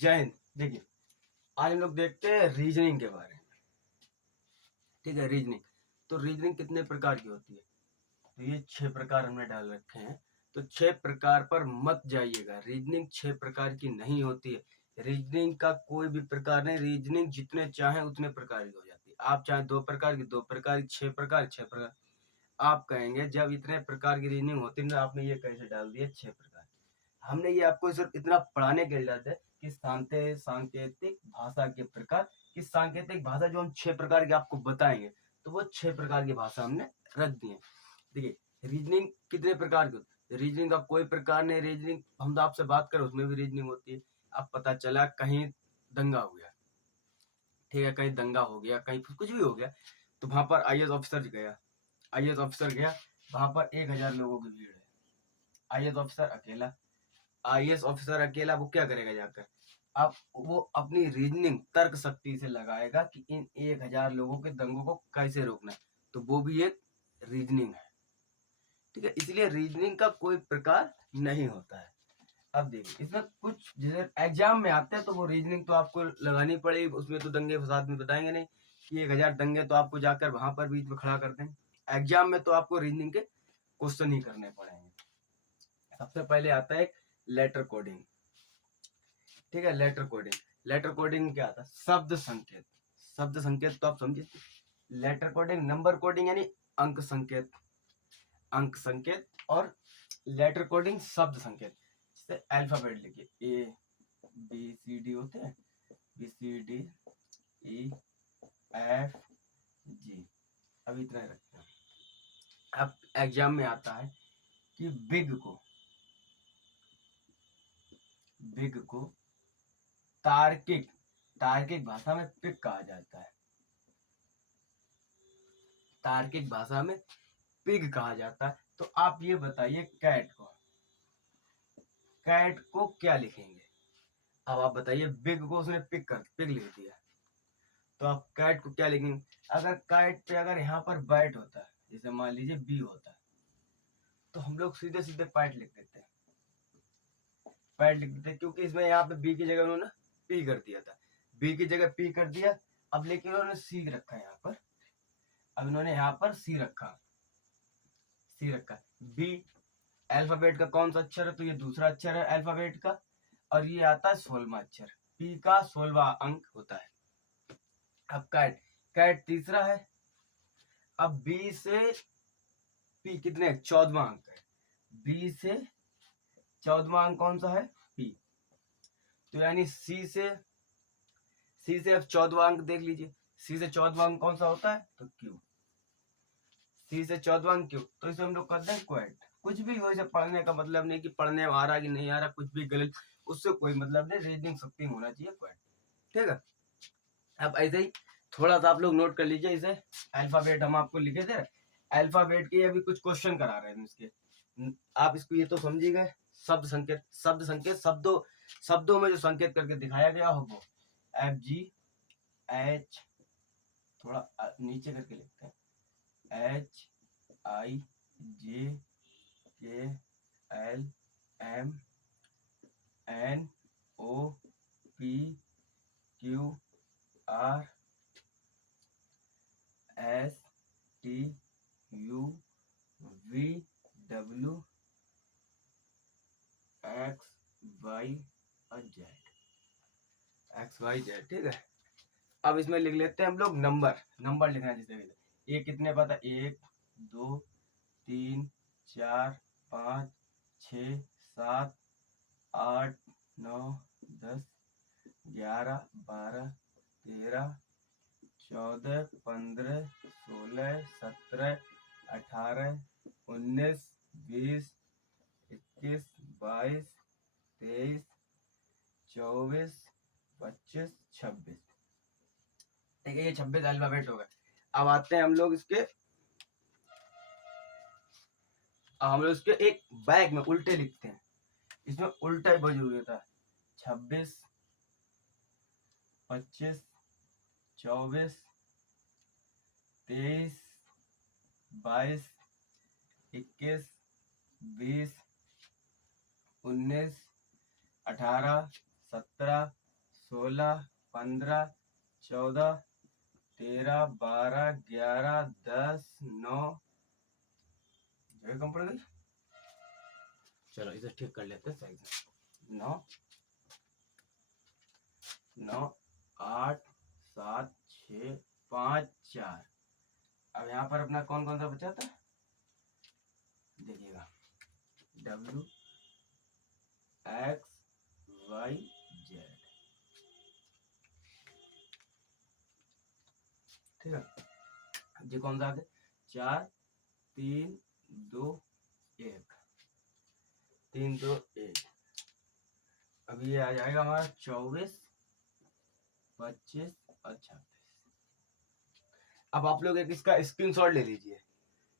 जय हिंद। देखिए, आज हम लोग देखते हैं रीजनिंग के बारे में। ठीक है, रीजनिंग। तो रीजनिंग कितने प्रकार की होती है? तो ये 6 प्रकार हमने डाल रखे हैं। तो 6 प्रकार पर मत जाइएगा। रीजनिंग 6 प्रकार की नहीं होती है। रीजनिंग का कोई भी प्रकार नहीं। रीजनिंग जितने चाहे उतने प्रकार की हो जाती है। आप चाहे 2 प्रकार की, 2 प्रकार की, 6 प्रकार, 6 प्रकार। आप कहेंगे जब इतने प्रकार की रीजनिंग होती है, आपने ये कैसे डाल दिया 6 प्रकार? हमने ये आपको सिर्फ इतना पढ़ाने के लिए डालते हैं कि सांकेतिक भाषा के प्रकार, कि सांकेतिक भाषा जो हम 6 प्रकार की आपको बताएंगे, तो वो 6 प्रकार की भाषा हमने रख दी है। देखिए, रीजनिंग कितने प्रकार की होती है? रीजनिंग का कोई प्रकार नहीं। रीजनिंग हम तो आपसे बात करें उसमें भी रीजनिंग होती है। अब पता चला कहीं दंगा हो गया, ठीक है, कहीं दंगा हो गया, कहीं कुछ भी हो गया, तो वहां पर आईएएस ऑफिसर गया। आईएएस ऑफिसर गया, वहां पर 1000 लोगों की भीड़ है। आईएएस ऑफिसर अकेला। आईएएस ऑफिसर अकेला वो क्या करेगा जाकर? अब वो अपनी रीजनिंग तर्क शक्ति से लगाएगा कि इन 1000 लोगों के दंगों को कैसे रोकना है। तो वो भी एक रीजनिंग है। ठीक है, इसलिए रीजनिंग का कोई प्रकार नहीं होता है। अब देखिए, इसमें कुछ जैसे एग्जाम में आते हैं तो वो रीजनिंग तो आपको लगानी पड़ेगी। उसमें तो दंगे फसाद में बताएंगे नहीं कि 1000 दंगे तो आपको जाकर वहां पर बीच में खड़ा कर देंगे। एग्जाम में तो आपको रीजनिंग के क्वेश्चन ही करने पड़ेंगे। सबसे पहले आता है लेटर कोडिंग। ठीक है, लेटर कोडिंग। लेटर कोडिंग क्या आता है? शब्द संकेत। शब्द संकेत तो आप समझिए। लेटर कोडिंग, नंबर कोडिंग यानी अंक संकेत। अंक संकेत और लेटर कोडिंग शब्द संकेत। जैसे अल्फाबेट लिखिए, ए बी सी डी होते हैं, b c d e f g. अब इतना ही रखते हैं। अब एग्जाम में आता है कि बिग को तार्किक तार्किक भाषा में पिग कहा जाता है। तार्किक भाषा में पिग कहा जाता है। तो आप ये बताइए, कैट को क्या लिखेंगे? अब आप बताइए, बिग को उसने पिग लिख दिया, तो आप कैट को क्या लिखेंगे? अगर कैट पे अगर यहाँ पर बैट होता है, जैसे मान लीजिए बी होता है, तो हम लोग सीधे सीधे पैट लिख देते हैं। पैट लिख देते हैं क्योंकि इसमें यहाँ पे बी की जगह उन्होंने पी कर दिया था। बी की जगह पी कर दिया। अब लेकिन उन्होंने सी रखा है यहाँ पर। अब इन्होंने यहाँ पर सी रखा। बी अल्फाबेट का कौन सा अक्षर है? तो ये दूसरा अक्षर है अल्फाबेट का, और ये आता है 16वां अक्षर। पी का 16वां अंक होता है। अब कैट, कैट तीसरा है। अब बी से पी कितने? 14वां अंक है। बी से 14वां अंक कौन सा है? पी। तो यानी सी से अब 14वां अंक देख लीजिए। सी से 14वां अंक कौन सा होता है? तो क्यू। सी से 14वां अंक क्यू। तो इसे हम लोग कहते हैं क्वेट। कुछ भी हो, इसे पढ़ने का मतलब नहीं कि पढ़ने में आ रहा कि नहीं आ रहा, कुछ भी गलत, उससे कोई मतलब नहीं। रीजनिंग शक्ति में होना चाहिए क्वेट। ठीक है, अब ऐसे ही थोड़ा सा आप लोग नोट कर लीजिए। इसे अल्फाबेट हम आपको लिखे थे, अल्फाबेट के अभी कुछ क्वेश्चन करा रहे हैं इसके। आप इसको ये तो समझी गए। शब्द संकेत, शब्दों में जो संकेत करके दिखाया गया हो वो एफ जी एच, थोड़ा नीचे करके लिखते हैं, H i j k l m n o p q r s t u v डब्ल्यू एक्स वाई और जेड। एक्स वाई जेड, ठीक है। अब इसमें लिख लेते हैं हम लोग नंबर लिखना है। जैसे ये कितने पता? 1 2 3 4 5 6 7 8 9 10 11 12 13 14 15 16 17 18 19 20 21 22 23 24 25 26। ठीक है, ये 26 अल्फाबेट हो गए। अब आते हैं हम लोग इसके एक बैग में उल्टे लिखते हैं। इसमें उल्टा ही बहुत जरूरी होता है। 26 25 24 23 22 21 20 19 18 17 16, 15, 14, 13, 12, 11, 10, 9 जगह कम पड़ गई। चलो इसे ठीक कर लेते हैं सही से। 9, 9, 8, 7, 6, 5, 4। अब यहाँ पर अपना कौन कौन सा बचा था देखिएगा, W X Y Z। ठीक है, जी कौन सा आगे 4, 3, 2, 1, 3, 2, 1। अब ये आ जाएगा हमारा 24, 25 और 26। अब आप लोग एक इसका स्क्रीनशॉट ले लीजिए,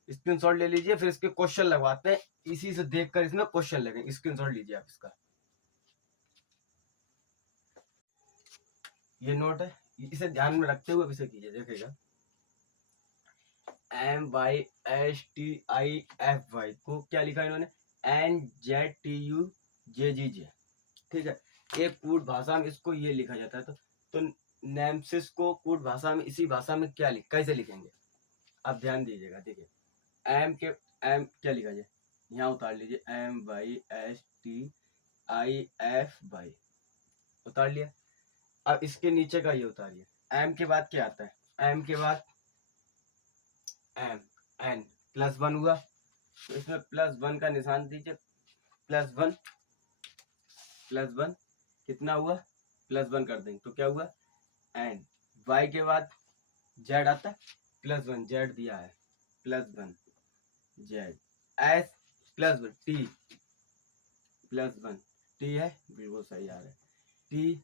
स्क्रीनशॉट ले लीजिए, फिर इसके क्वेश्चन लगवाते हैं, इसी से देखकर इसमें क्वेश्चन लगे। स्क्रीनशॉट लीजिए आप इसका, ये नोट है, इसे ध्यान में रखते हुए इसे कीजिए। देखिएगा MYSTIFY को क्या लिखा इन्होंने NZTUJJJ। ठीक है, एक कूट भाषा में इसको ये लिखा जाता है। तो नेमसिस को कूट भाषा में इसी भाषा में क्या कैसे लिखेंगे आप ध्यान दीजिएगा। देखिए एम क्या लिखा जाए, यहाँ उतार लीजिए MYSTIFY उतार लिया। अब इसके नीचे का ये उतारिए, एम के बाद क्या आता है, एम के बाद एम एन +1 हुआ, तो इसमें +1 का निशान दीजिए, +1 कितना हुआ +1 कर देंगे तो क्या हुआ एन। वाई के बाद जेड आता है, +1 जेड दिया है, +1 जेड। एस +1 टी, +1 टी है, बिल्कुल सही आ रहा है टी।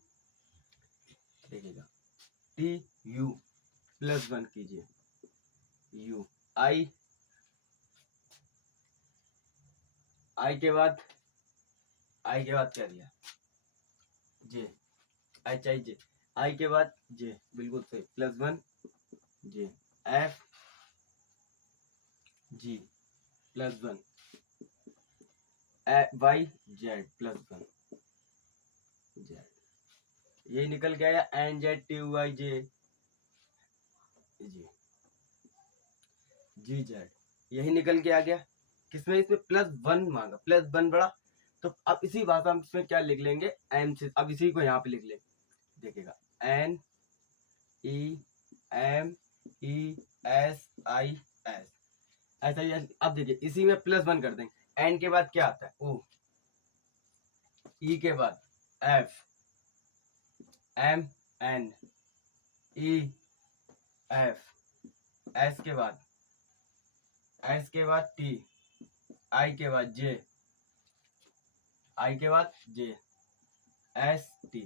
देखिएगा टी यू +1 कीजिए यू। आई के बाद क्या दिया जे, HIJ। आई के बाद जे, बिल्कुल सही +1 J. F G +1 Y Z +1 Z. यही निकल के आया NZTUIJ GZ, यही निकल के आ गया। किसमें इसमें +1 मांगा, +1 बड़ा, तो अब इसी भाषा में इसमें क्या लिख लेंगे एम से। अब इसी को यहाँ पे लिख लेंगे, देखिएगा NEMESIS ऐसा ही। अब देखिए इसी में +1 कर देंगे। एन के बाद क्या आता है O, ई के बाद F, MN, EF, S के बाद T, I के बाद J, ST।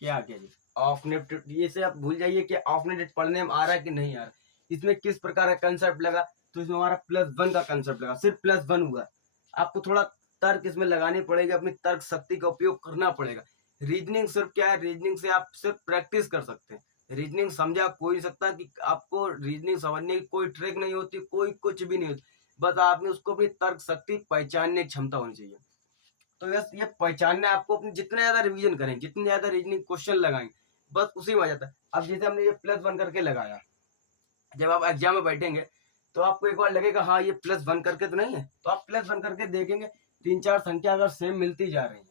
क्या आ गया जी ऑफनेट। ये से आप भूल जाइए कि ऑफनेट पढ़ने में आ रहा है कि नहीं आ रहा। इसमें किस प्रकार का कंसेप्ट लगा, तो इसमें हमारा +1 का कंसेप्ट लगा, सिर्फ +1 हुआ। आपको थोड़ा तर्क इसमें लगानी पड़ेगी, अपनी तर्क शक्ति का उपयोग करना पड़ेगा। रीजनिंग सिर्फ क्या है, रीजनिंग से आप सिर्फ प्रैक्टिस कर सकते हैं। रीजनिंग समझा कोई नहीं सकता, कि आपको रीजनिंग समझने की कोई ट्रिक नहीं होती, कोई कुछ भी नहीं होती, बस आपने उसको अपनी तर्क शक्ति पहचानने की क्षमता होनी चाहिए। तो बस ये पहचानना, आपको अपनी जितना ज्यादा रिवीजन करें, जितने ज्यादा रीजनिंग क्वेश्चन लगाएंगे, बस उसी में आ जाता है। अब जैसे हमने ये +1 करके लगाया, जब आप एग्जाम में बैठेंगे तो आपको एक बार लगेगा हाँ ये +1 करके तो नहीं है, तो आप +1 करके देखेंगे 3-4 संख्या अगर सेम मिलती जा रही है।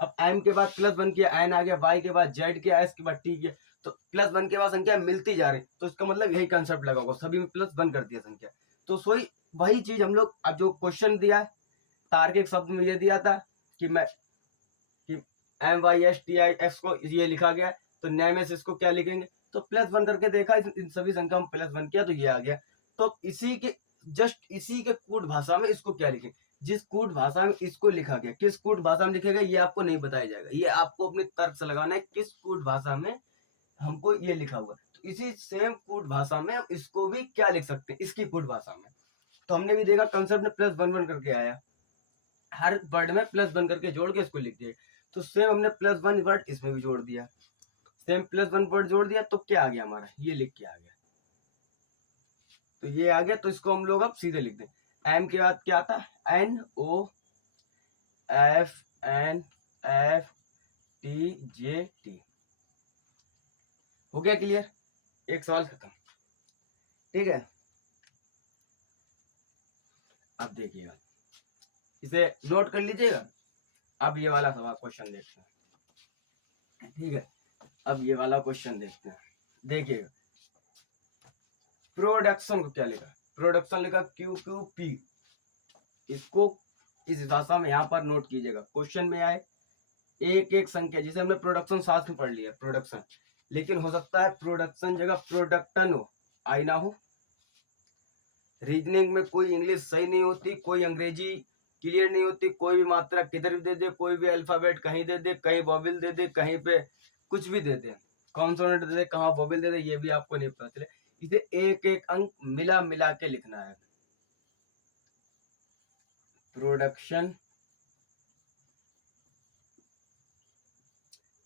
अब एम के बाद +1 किया, एन आ गया, वाई के बाद जेड किया, एस के बाद टी किया, तो +1 के बाद संख्या मिलती जा रही, तो इसका मतलब यही कंसेप्ट लगा होगा, सभी में +1 कर दिया संख्या। तो सोई वही चीज हम लोग, अब जो क्वेश्चन दिया है तार्किक शब्द में ये दिया था कि MYSTIX को ये लिखा गया, तो नेमेस इसको क्या लिखेंगे, तो +1 करके देखा, इन सभी संख्या में +1 किया तो ये आ गया। तो इसी के जस्ट इसी के कूट भाषा में इसको क्या लिखें, जिस कूट भाषा में इसको लिखा गया, किस कूट भाषा में लिखेगा ये आपको नहीं बताया जाएगा, ये आपको अपने तर्क से लगाना है किस कूट भाषा में हमको ये लिखा हुआ। तो इसी सेम कूट भाषा में हम इसको भी क्या लिख सकते हैं, इसकी कूट भाषा में। तो हमने भी देखा कंसेप्ट में +1 करके आया, हर वर्ड में +1 करके जोड़ के इसको लिख दिया। तो सेम हमने +1 वर्ड इसमें भी जोड़ दिया, सेम +1 वर्ड जोड़ दिया, तो क्या आ गया हमारा, ये लिख के आ गया, तो ये आ गया। तो इसको हम लोग अब सीधे लिख दें। एम के बाद क्या आता है NOFNF TJT। हो गया क्लियर? एक सवाल खत्म। ठीक है, अब देखिएगा, इसे नोट कर लीजिएगा। अब ये वाला सवाल क्वेश्चन देखते हैं। ठीक है, अब ये वाला क्वेश्चन देखते हैं। देखिएगा, प्रोडक्शन को क्या लिखा? प्रोडक्शन लिखा QQP। इसको इस भाषा में यहाँ पर नोट कीजिएगा। क्वेश्चन में आए एक एक संख्या, जिसे हमने प्रोडक्शन साथ में पढ़ लिया प्रोडक्शन, लेकिन हो सकता है प्रोडक्शन जगह प्रोडक्टन हो, आई ना हो। रीजनिंग में कोई इंग्लिश सही नहीं होती, कोई अंग्रेजी क्लियर नहीं होती, कोई भी मात्रा किधर भी दे दे, कोई भी अल्फाबेट कहीं दे दे, कहीं वॉवेल दे दे, कहीं पे कुछ भी दे दे, कॉन्सोनेंट दे दे, कहाँ वॉवेल दे दे, ये भी आपको नहीं पता चले। इसे एक एक अंक मिला मिला के लिखना है। प्रोडक्शन,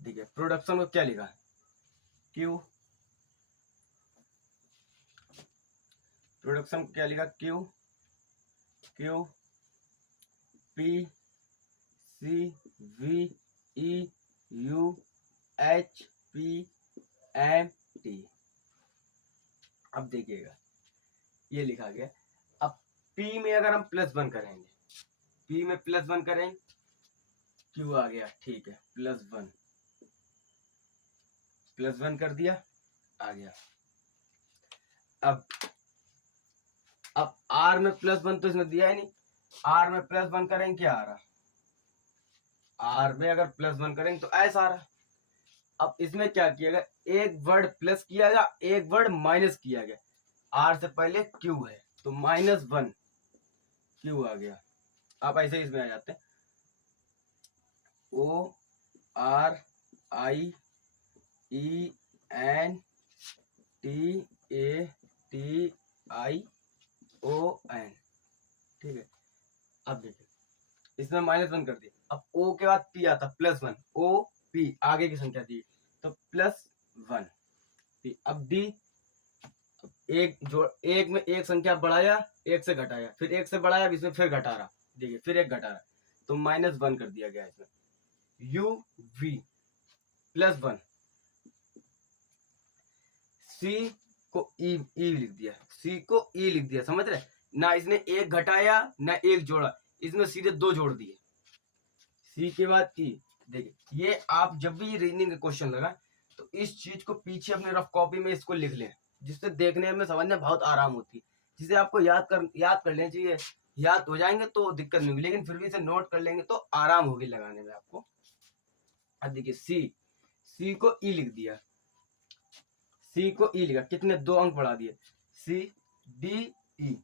देखिए प्रोडक्शन को क्या लिखा है? Q। प्रोडक्शन को क्या लिखा? Q P C V E U H P M T। अब देखिएगा, ये लिखा गया। अब P में अगर हम +1 करेंगे, P में +1 करेंगे, Q आ गया, ठीक है, +1 कर दिया, आ गया। अब R में +1 तो इसमें दिया ही नहीं, R में +1 करेंगे, क्या आ रहा? R में अगर +1 करेंगे तो ऐसा आ रहा। अब इसमें क्या किया गया? एक वर्ड प्लस किया गया, एक वर्ड माइनस किया गया। R से पहले Q है तो -1 Q आ गया। आप ऐसे ही इसमें आ जाते हैं, ORIENTATION। ठीक है, अब देखिए, इसमें -1 कर दिया। अब O के बाद P आता, +1, OP आगे की संख्या दी तो +1 P। अब D, एक में एक संख्या बढ़ाया, एक से घटाया, फिर एक से बढ़ाया, इसमें फिर घटा रहा, देखिए फिर एक घटा रहा, तो -1 कर दिया गया इसमें। UV +1, C को E लिख दिया, C को E लिख दिया, समझ रहे? ना इसने एक घटाया ना एक जोड़ा, इसमें सीधे 2 जोड़ दिए। C के बाद E। देखिए, ये आप जब भी रीजनिंग का क्वेश्चन लगा तो इस चीज को पीछे अपने रफ कॉपी में इसको लिख लें, जिससे देखने में समझने बहुत आराम होती है, जिसे आपको याद कर लेना चाहिए। याद हो जाएंगे तो दिक्कत नहीं होगी, लेकिन फिर भी इसे नोट कर लेंगे तो आराम होगी लगाने में आपको। अब देखिए, C को E लिख दिया, C को E लिखा, कितने 2 अंक बढ़ा दिए, CDE।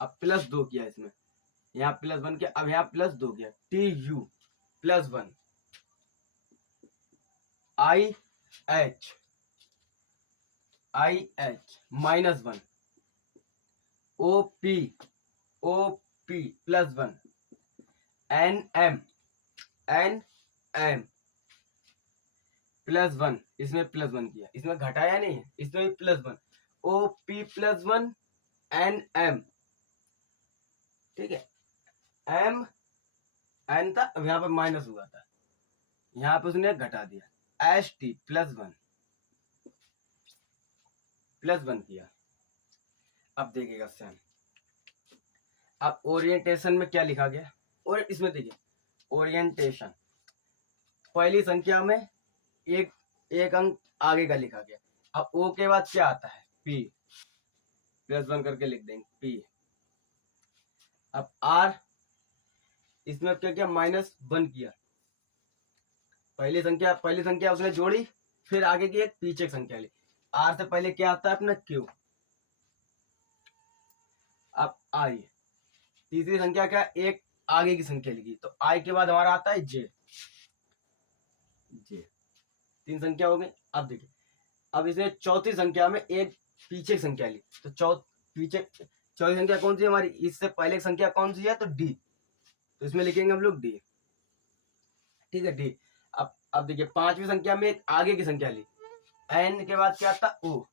अब +2 किया इसमें, यहाँ +1 किया, अब यहाँ +2 किया, TU +1, IH -1, OP +1, NM +1, इसमें +1 किया, इसमें घटाया नहीं है, इसमें भी +1, OP +1, NM। ठीक है, M N था, अब यहाँ पर माइनस हुआ था, यहाँ पे उसने घटा दिया, ST +1 किया। अब देखिएगा सेम, अब ओरिएंटेशन में क्या लिखा गया? और इसमें देखिए, ओरिएंटेशन पहली संख्या में एक अंक आगे का लिखा गया। अब O के बाद क्या आता है? P, +1 करके लिख देंगे P। अब R, इसमें क्या किया? -1 किया, पहली संख्या उसने जोड़ी, फिर आगे की एक पीछे की संख्या ली। R से पहले क्या आता है अपना? Q। अब I, तीसरी संख्या क्या? एक आगे की संख्या लिखी, तो I के बाद हमारा आता है J। 3 संख्या हो गई। अब देखिए, अब इसने चौथी संख्या में एक पीछे की संख्या ली, तो चौथी संख्या कौन सी है हमारी? इससे पहले की संख्या कौन सी है? तो D, तो इसमें लिखेंगे हम लोग D। ठीक है, D। अब देखिए, पांचवी संख्या में एक आगे की संख्या ली, N के बाद क्या आता? O,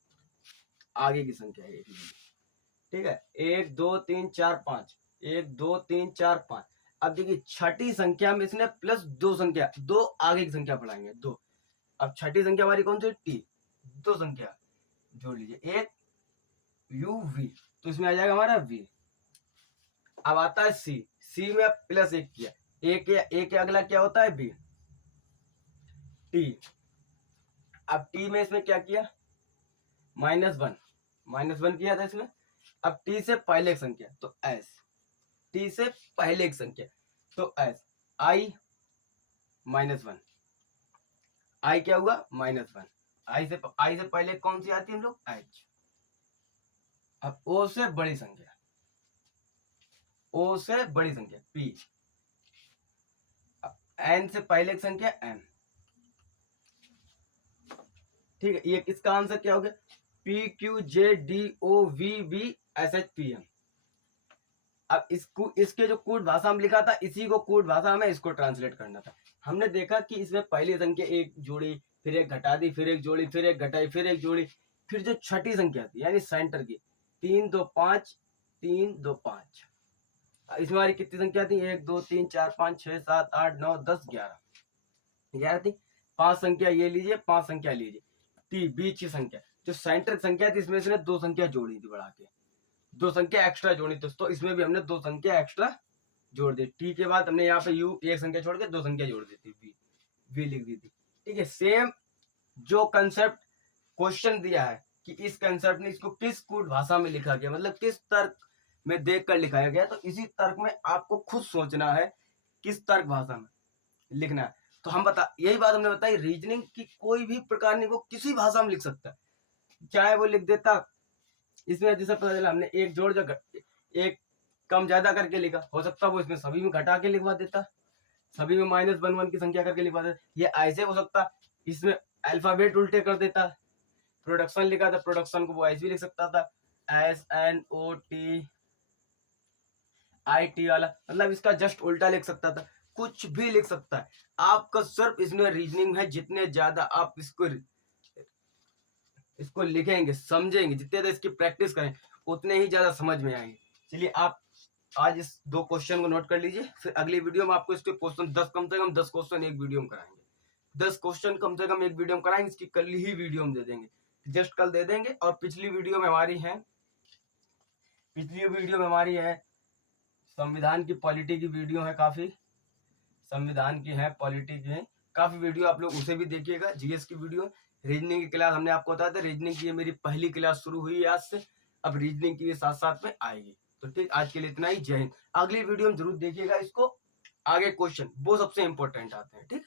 आगे की संख्या है। ठीक है, 1 2 3 4 5, 1 2 3 4 5। अब देखिए छठी संख्या में इसने प्लस 2 संख्या, 2 आगे की संख्या बढ़ाएंगे 2। अब छठी संख्या हमारी कौन सी, टी, 2 संख्या जोड़ लीजिए, एक यू वी, तो इसमें आ जाएगा हमारा वी। अब आता है सी, सी में अब प्लस 1 किया, एक के अगला क्या होता है, बी, टी। अब टी में इसमें क्या किया, -1 किया था इसमें। अब टी से पहले एक संख्या तो एस, टी से पहले एक संख्या तो एस, आई -1, आई क्या हुआ -1, आई से पहले कौन सी आती है हम लोग, एच। अब ओ से बड़ी संख्या, ओ से बड़ी संख्या पी, एन से पहले एक संख्या एम। ठीक है, ये इसका आंसर क्या हो गया, P Q J D O V B S H P M. अब इसको, इसके जो कूट भाषा में लिखा था, इसी को कूट भाषा में इसको ट्रांसलेट करना था। हमने देखा कि इसमें पहली संख्या एक जोड़ी, फिर एक घटा दी, फिर एक जोड़ी, फिर एक घटाई, फिर एक जोड़ी, फिर जो छठी संख्या थी यानी सेंटर की 3 2 5, 3 2 5, इसमें हमारी कितनी संख्या थी, 1 2 3 4 5 6 7 8 9 10 11 थी। 5 संख्या ये लीजिए, 5 संख्या लीजिए, टी बीच की संख्या, जो सेंटर संख्या थी इसमें इसने 2 संख्या जोड़ी थी बढ़ा के, 2 संख्या एक्स्ट्रा जोड़ी थी, तो इसमें भी हमने 2 संख्या एक्स्ट्रा जोड़ दी। टी के बाद हमने यहाँ पे यू एक संख्या छोड़ के 2 संख्या जोड़ दी थी, वी लिख दी थी। ठीक है, सेम जो कंसेप्ट क्वेश्चन दिया है कि इस कंसेप्ट में इसको किस कूट भाषा में लिखा गया, मतलब किस तर्क में देखकर लिखाया गया, तो इसी तर्क में आपको खुद सोचना है किस तर्क भाषा में लिखना है। तो हम यही बात हमने बताई, रीजनिंग की कोई भी प्रकार नहीं, वो किसी भाषा में लिख सकता है, चाहे वो लिख देता, इसमें जैसे पता चला हमने एक जोड़ जो एक कम ज्यादा करके लिखा, हो सकता है वो इसमें सभी में घटा के लिखवा देता, सभी में -1 की संख्या करके लिखवा देता, ये ऐसे हो सकता इसमें अल्फाबेट उल्टे कर देता, प्रोडक्शन लिखा था, प्रोडक्शन को वो ऐसे भी लिख सकता था, SNOT IT वाला, मतलब इसका जस्ट उल्टा लिख सकता था, कुछ भी लिख सकता है। आपका सिर्फ इसमें रीजनिंग है, जितने ज्यादा आप इसको लिखेंगे, समझेंगे, जितने ज्यादा इसकी प्रैक्टिस करें उतने ही ज्यादा समझ में आएंगे। चलिए आप आज इस 2 क्वेश्चन को नोट कर लीजिए, फिर अगली वीडियो में आपको इसके क्वेश्चन 10 कम से कम 10 क्वेश्चन एक वीडियो में कराएंगे, 10 क्वेश्चन कम से कम एक वीडियो में कराएंगे, इसकी कल ही वीडियो में दे देंगे, जस्ट कल दे देंगे। और पिछली वीडियो में हमारी है संविधान की पॉलिटी की वीडियो है, काफी संविधान की है, पॉलिटी की है, काफी वीडियो, आप लोग उसे भी देखिएगा। जीएस की वीडियो, रीजनिंग की क्लास हमने आपको बताया था, रीजनिंग की मेरी पहली क्लास शुरू हुई है आज से, अब रीजनिंग की साथ साथ में आएगी। तो ठीक, आज के लिए इतना ही, जय हिंद। अगली वीडियो में जरूर देखिएगा इसको, आगे क्वेश्चन वो सबसे इंपॉर्टेंट आते हैं। ठीक।